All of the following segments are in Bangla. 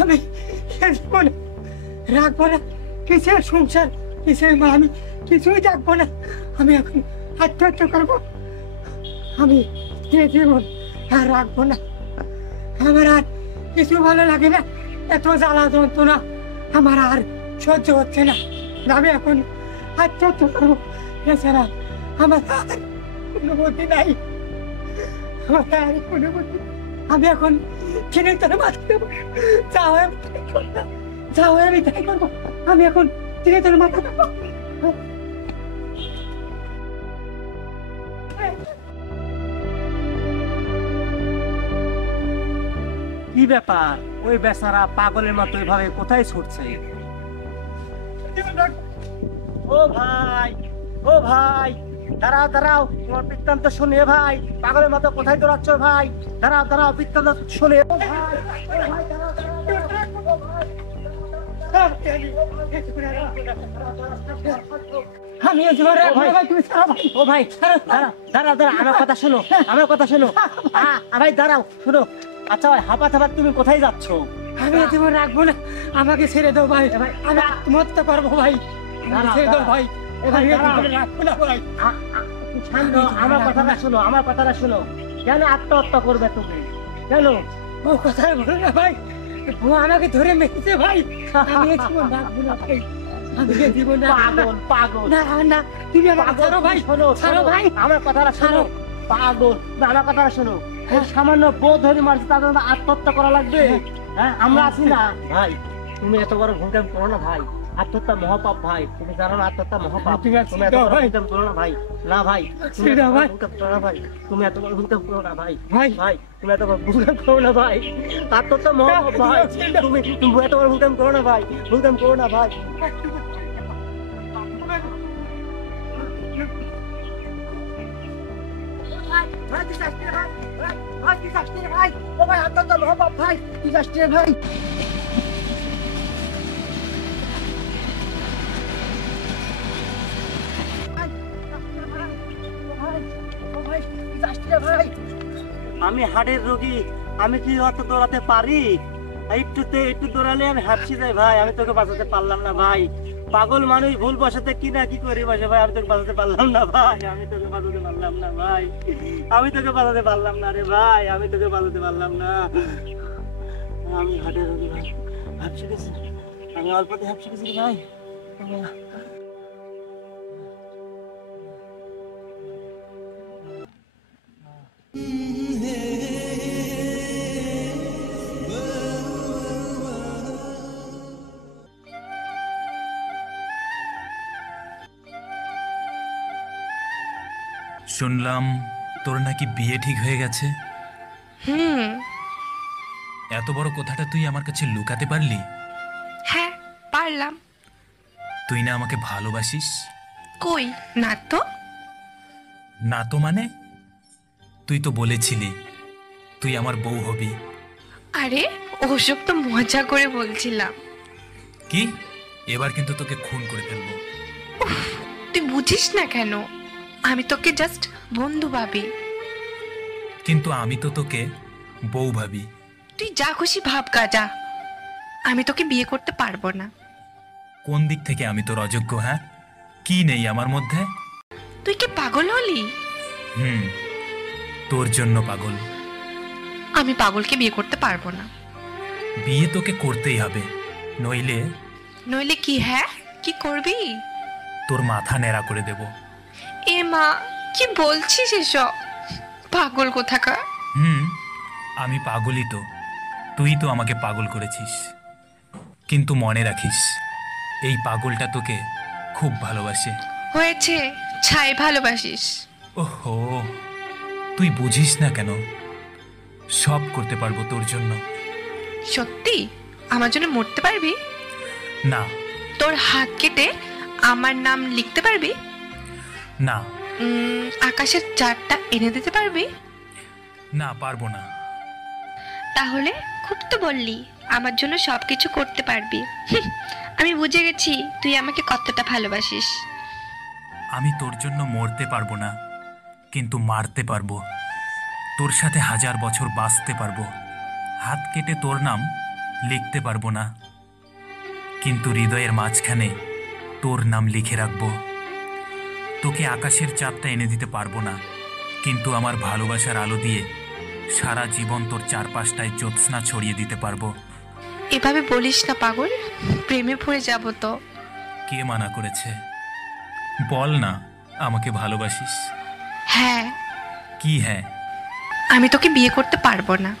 আমি জীবনে রাখবো না, কিসের সংসার, কিসের মা, আমি কিছুই রাখবো না। আমি এখন আত্মহত্যা করবো। আমি এ জীবন আর রাখবো না। আমার আর কিছু ভালো লাগে না, এত জ্বালা যন্ত্রণা আমার আর সহ্য হচ্ছে না। আমি এখন আত্মহত্যা করবো, এছাড়া আমার আর কোনো বুদ্ধি নাই। আমার আর কোনো বুদ্ধি। আমি এখন কিনে তোর মাথা দেবো, যা হয় আমি তাই করবো, যা হয় আমি তাই করবো। আমি এখন কিনে তোর মাথা দেবো। কি ব্যাপার, ওই বেচারা পাগলের মতো এভাবে কোথায় ছুটছে? ও ভাই, ও ভাই, দাঁড়াও দাঁড়াও, তোমার বৃত্তান্ত শুনে ভাই। পাগলের মতো কোথায় দৌড়াচ্ছ ভাই? দাঁড়াও দাঁড়াও, বৃত্তান্ত শুনে। ও ভাই, ও ভাই, দাঁড়াও দাঁড়াও, আমি জীবনে ও ভাই, দাঁড়াও দাঁড়াও, আমার কথা শোনো, আমার কথা শোনো। ভাই দাঁড়াও, শোনো। আচ্ছা ভাই, হাঁপা থাপা তুমি কোথায় যাচ্ছ? আমি জীবন রাখবো না, আমাকে ছেড়ে দাও ভাই। আমি আত্মহত্যা করবো ভাই, আমাকে ছেড়ে দাও ভাই। আমি জীবনে রাখবো না ভাই। আমার কথাটা শোনো, আমার কথাটা শোনো। কেন আত্মহত্যা করবে তুমি? কেন? ও কথা বলো না ভাই, ও আমাকে ধরে মেরেছে ভাই। আমি জীবন রাখবো না ভাই, আমি জীবন পাগল পাগল। না না, তুমি আমাকে ছাড়ো ভাই, শোনো ছাড়ো ভাই, আমার কথাটা শোনো। পাগল, আমার কথাটা শোনো। সামান্য বোধ ধরে মারছে, তাদের আত্মহত্যা করা লাগবে? হ্যাঁ, আমরা আছি না ভাই। তুমি এত বড় ভুল কাম করো না ভাই। আত্মহত্যা মহাপাপ ভাই, তুমি জানো না আত্মহত্যা মহাপাপ। তুমি এত বড় ভুল কাম করো না ভাই। না ভাই, তুমি এত বড় ভুল কাম করো না ভাই। তুমি এত বড় ভুল কাম করো না ভাই। ভাই ভাই, তুমি এত বড় ভুল কাম করো না ভাই। আত্মহত্যা মহাপাপ ভাই। তুমি এত বড় ভুল কাম করো না ভাই। ভুল কাম করো না ভাই। আমি হাড়ের রোগী, আমি কি অত দৌড়াতে পারি? একটু দৌড়ালে আমি হাঁপসি যাই ভাই। আমি তোকে বাঁচাতে পারলাম না ভাই। পাগল মানুষ ভুল বসাতে কি না কি করি বসে ভাই। আমি তোকে বাঁচাতে পারলাম না ভাই। আমি তোকে বাঁচাতে পারলাম না ভাই। আমি তোকে বাঁচাতে পারলাম না রে ভাই। আমি তোকে বাঁচাতে পারলাম না। আমি হাড়ের রোগী ভাই, হাঁপসি গেছি। আমি অল্পতে হাঁপসি গেছি রে ভাই। শুনলাম তোর নাকি বিয়ে ঠিক হয়ে গেছে। এত বড় কথাটা তুই আমার কাছে লুকাতে পারলি? হ্যাঁ পারলাম। তুই না আমাকে ভালোবাসিস? কই না তো। না তো মানে? তুই তো বলেছিলি তুই আমার বউ হবি। আরে ওসব তো মজা করে বলছিলাম। কি? এবার কিন্তু তোকে খুন করে ফেলবো। তুই বুঝিস না কেন? আমি তোকে জাস্ট বন্ধু ভাবি। কিন্তু আমি তো তোকে বউ ভাবি। তুই যা খুশি ভাব গাজা, আমি তোকে বিয়ে করতে পারবো না। কোন দিক থেকে আমি তোর অযোগ্য? হ্যাঁ, কি নেই আমার মধ্যে? তুই কি পাগল হলি? তোর জন্য পাগল। আমি পাগলকে বিয়ে করতে পারবো না। বিয়ে তোকে করতেই হবে, নইলে নইলে কি? হ্যাঁ, কি করবি? তোর মাথা ন্যাড়া করে দেব। এ মা, কি বলছিস এসব? পাগল কোথাকার। আমি পাগলই তো। তুই তো আমাকে পাগল করেছিস। কিন্তু মনে রাখিস, এই পাগলটা তোকে খুব ভালোবাসে। হয়েছে, ছাই ভালোবাসিস। ওহো, তুই বুঝিস না কেন? সব করতে পারবো তোর জন্য। সত্যি আমার জন্য মরতে পারবি? না। তোর হাত কেটে আমার নাম লিখতে পারবি? না। আকাশের চাঁদটা এনে দিতে পারবি? না, পারবো না। তাহলে খুব তো বললি আমার জন্য সবকিছু করতে পারবি। আমি বুঝে গেছি তুই আমাকে কতটা ভালোবাসিস। আমি তোর জন্য মরতে পারবো না, কিন্তু মারতে পারবো। তোর সাথে 1000 বছর বাঁচতে পারবো। হাত কেটে তোর নাম লিখতে পারবো না, কিন্তু হৃদয়ের মাঝখানে তোর নাম লিখে রাখবো। তোকে আকাশের চাঁদটা এনে দিতে পারবো না, কিন্তু আমার ভালোবাসার আলো দিয়ে সারা জীবন তোর চারপাশটায় জ্যোৎস্না ছড়িয়ে দিতে পারবো। এভাবে বলিস না পাগল, প্রেমে পড়ে যাব তো। কে মানা করেছে? বল না আমাকে ভালোবাসিস। হ্যাঁ। কি হ্যাঁ? আমি তোকে বিয়ে করতে পারবো না।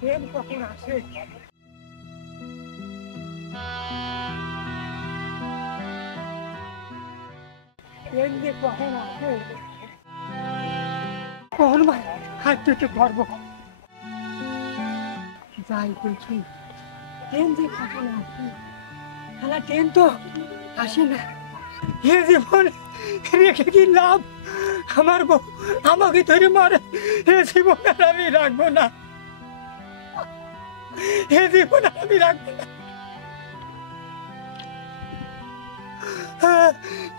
প্রেম কখন আসে? প্রেম যে কখন আসে, কখন ভাই হাত পেতে পারবো? যাই বলছি, ট্রেন যে কখন আসে, খেলা ট্রেন তো আসে না। এ জীবন রেখে কি লাভ? আমার বউ আমাকে ধরে মারে, এ জীবন আর আমি রাখবো না, এ জীবন আর আমি রাখবো না।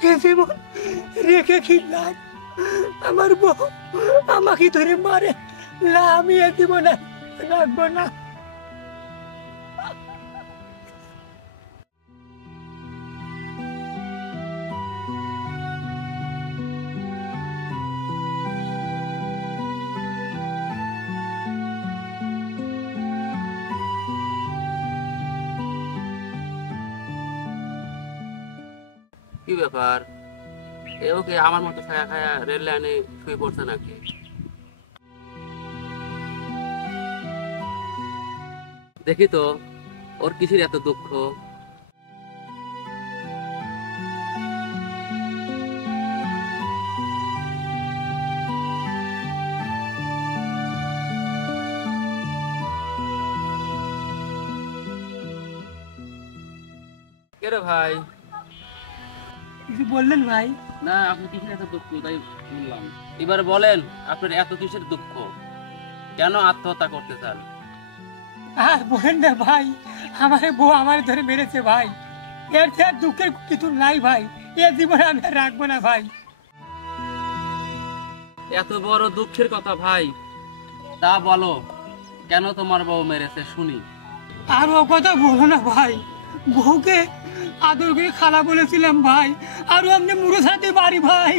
এ জীবন রেখে কি লাভ? আমার বউ আমাকে ধরে মারে, আমি এ জীবন আর রাখবো না। কি ব্যাপার, এও কি আমার মতো খায়া খায়া রেল লাইনে শুয়ে পড়ছে নাকি? দেখি তো ওর কিসের এত দুঃখ। কে রে ভাই? কিছু বললেন ভাই? না, আপনি কিসের এত দুঃখ তাই বললাম। এবার বলেন আপনার এত কিসের দুঃখ, কেন আত্মহত্যা করতে চান? আর বলেন না ভাই, আমার বউ আমার ধরে মেরেছে ভাই, এর থেকে আর দুঃখের কিছু নাই ভাই, এ জীবনে আমি আর রাখবো না ভাই। এত বড় দুঃখের কথা ভাই, তা বলো কেন তোমার বউ মেরেছে শুনি। আর ও কথা বলো না ভাই, বউকে আদর করে খালা বলেছিলাম ভাই, আরো আপনি মুড়ো সাথে বাড়ি ভাই।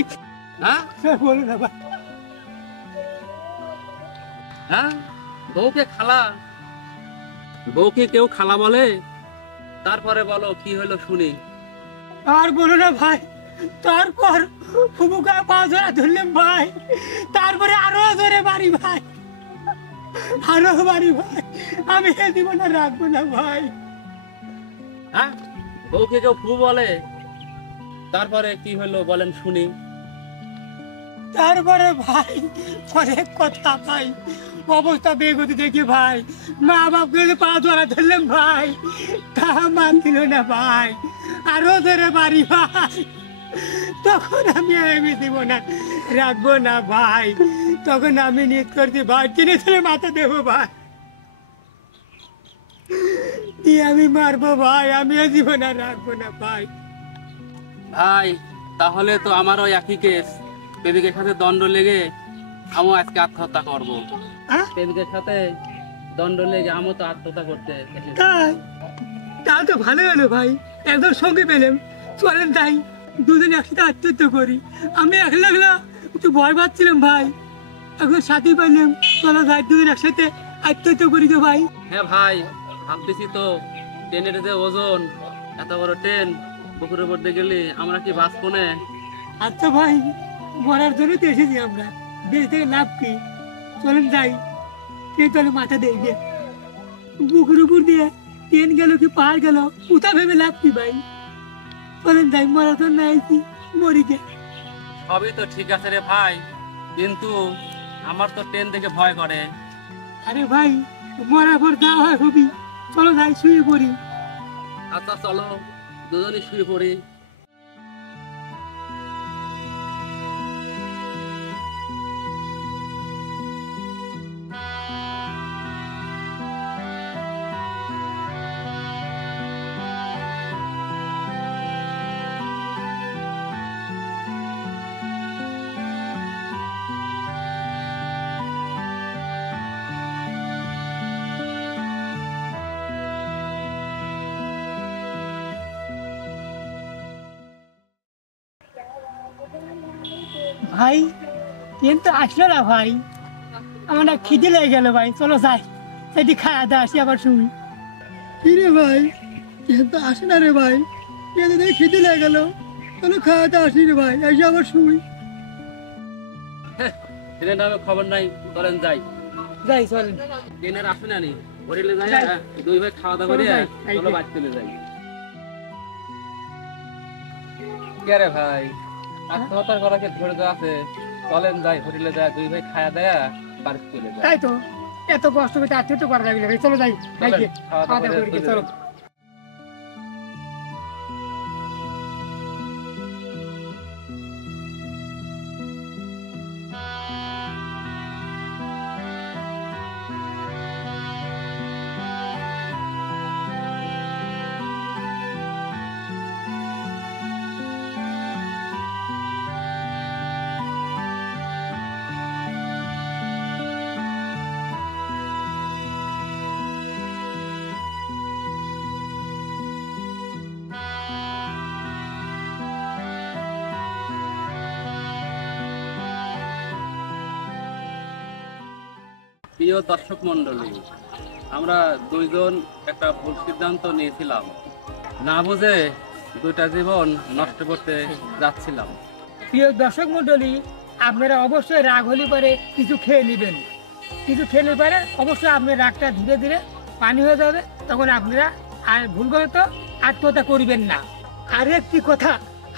হ্যাঁ বলো না ভাই। হ্যাঁ, বউকে খালা? বউকে কেউ খালা বলে? তারপরে বলো কি হলো শুনি। আর বলো না ভাই, তারপর ফুবুকা পা ধরা ধরলাম ভাই, তারপরে আরো জোরে বাড়ি ভাই, আরো বাড়ি ভাই, আমি এ জীবনে রাখবো না ভাই। হ্যাঁ, বউকে কেউ ফু বলে? তারপরে কি হলো বলেন শুনি। তারপরে ভাই অনেক কথা ভাই, অবস্থা বেগতি দেখি ভাই, মা বাপকে পা ধরা ধরলাম ভাই, তা মান দিল না ভাই, আরো ধরে বাড়ি ভাই। তখন আমি দিব না, রাখবো না ভাই, তখন আমি নিত করছি ভাই কিনে ছেলে মাথা দেবো ভাই, দিয়ে আমি মারবো ভাই, আমি দিব না, রাখবো না ভাই। ভাই তাহলে তো আমারও একই কেস, প্রেমিকের সাথে দণ্ড লেগে আমিও আজকে আত্মহত্যা করবো। হ্যাঁ? প্রেমিকের সাথে দণ্ড লেগে আমিও তো আত্মহত্যা করতে এসেছি। তাই তাও তো ভালো হলো ভাই, একদম সঙ্গে পেলাম, চলেন তাই দুজনে একসাথে আত্মহত্যা করি। আমি একলা একলা একটু ভয় পাচ্ছিলাম ভাই, এখন সাথে পাইলাম, চলো ভাই দুজন একসাথে আত্মহত্যা করি তো ভাই। হ্যাঁ ভাই, ভাবতেছি তো ট্রেনের যে ওজন, এত বড় ট্রেন বুকের উপর দিয়ে গেলে আমরা কি বাঁচবো না? আচ্ছা ভাই, মরার জন্য তো এসেছি আমরা, বেঁচে থেকে লাভ কি, চলেন যাই, কে চলে মাথা দেই গে, বুকের উপর দিয়ে ট্রেন গেল কি পাহাড় গেল, কোথা ভেবে লাভ কি ভাই, চলেন যাই, মরার জন্য আইছি, মরি গে। সবই তো ঠিক আছে রে ভাই, কিন্তু আমার তো ট্রেন দেখে ভয় করে। আরে ভাই, মরার পর যা হয় হবি, চলো যাই শুয়ে পড়ি। আচ্ছা চলো দুজনে শুয়ে পড়ি। ভাই ট্রেন তো আসলো না ভাই, আমার না খিদে লেগে গেল ভাই, চলো যাই, সেটি খাওয়া দাওয়া আসি আবার শুনি। কি রে ভাই, ট্রেন তো আসে না রে ভাই, ট্রেন তো খিদে লেগে গেল, চলো খাওয়া দাওয়া আসি রে ভাই, এসে আবার শুই। ট্রেনের নামে খবর নাই, চলেন যাই। যাই চলেন। ট্রেনের আসে না নি, হোটেলে যাই, যাই। দুই ভাই খাওয়া দাওয়া চলো করে যাই, চলো বাড়ি চলে যাই। কে রে ভাই, আত্মহত্যা করাকে ধৈর্য আছে, চলেন যাই হোটেলে যাই, দুই ভাই খাওয়া দেয়া বাড়ি চলে যাই। তাই তো, এত কষ্ট করে আত্মহত্যা করা যাবে না ভাই, চলো যাই, চলেন, যাই, খাওয়া খাওয়া দাওয়া দাওয়া করে করি, চলে চলো। যাই। প্রিয় দর্শক মন্ডলী, আমরা দুইজন একটা ভুল সিদ্ধান্ত নিয়েছিলাম, না বুঝে দুইটা জীবন নষ্ট করতে যাচ্ছিলাম। প্রিয় দর্শক মন্ডলী, আপনারা অবশ্যই রাগ হলে পরে কিছু খেয়ে নেবেন, কিছু খেলে পরে অবশ্যই আপনার রাগটা ধীরে ধীরে পানি হয়ে যাবে, তখন আপনারা আর ভুল করে তো আত্মহত্যা করবেন না। আর একটি কথা,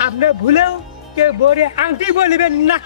আপনার ভুলেও কেউ বলে আংটি বলবেন না।